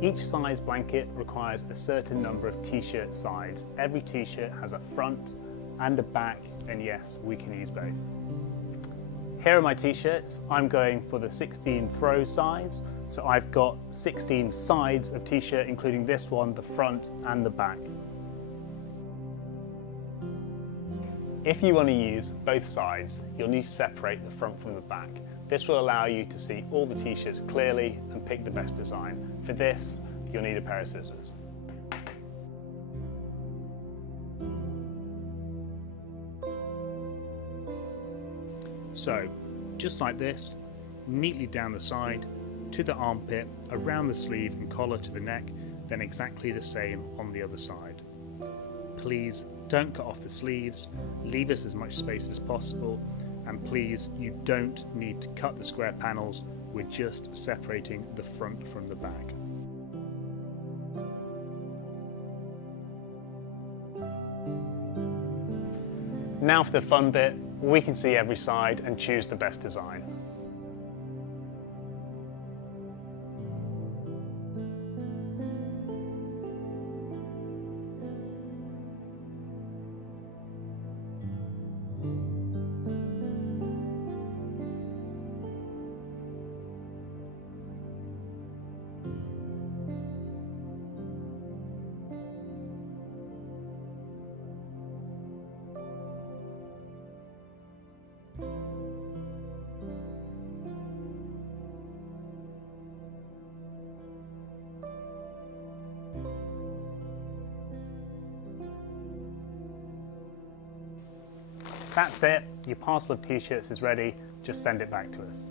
Each size blanket requires a certain number of t-shirt sides. Every t-shirt has a front and a back, and yes, we can use both. Here are my t-shirts. I'm going for the 16 throw size, so I've got 16 sides of t-shirt, including this one, the front and the back. If you want to use both sides, you'll need to separate the front from the back. This will allow you to see all the t-shirts clearly and pick the best design. For this, you'll need a pair of scissors. So, just like this, neatly down the side, to the armpit, around the sleeve and collar to the neck, then exactly the same on the other side. Please don't cut off the sleeves, leave us as much space as possible, and please, you don't need to cut the square panels, we're just separating the front from the back. Now for the fun bit, we can see every side and choose the best design. That's it, your parcel of t-shirts is ready, just send it back to us.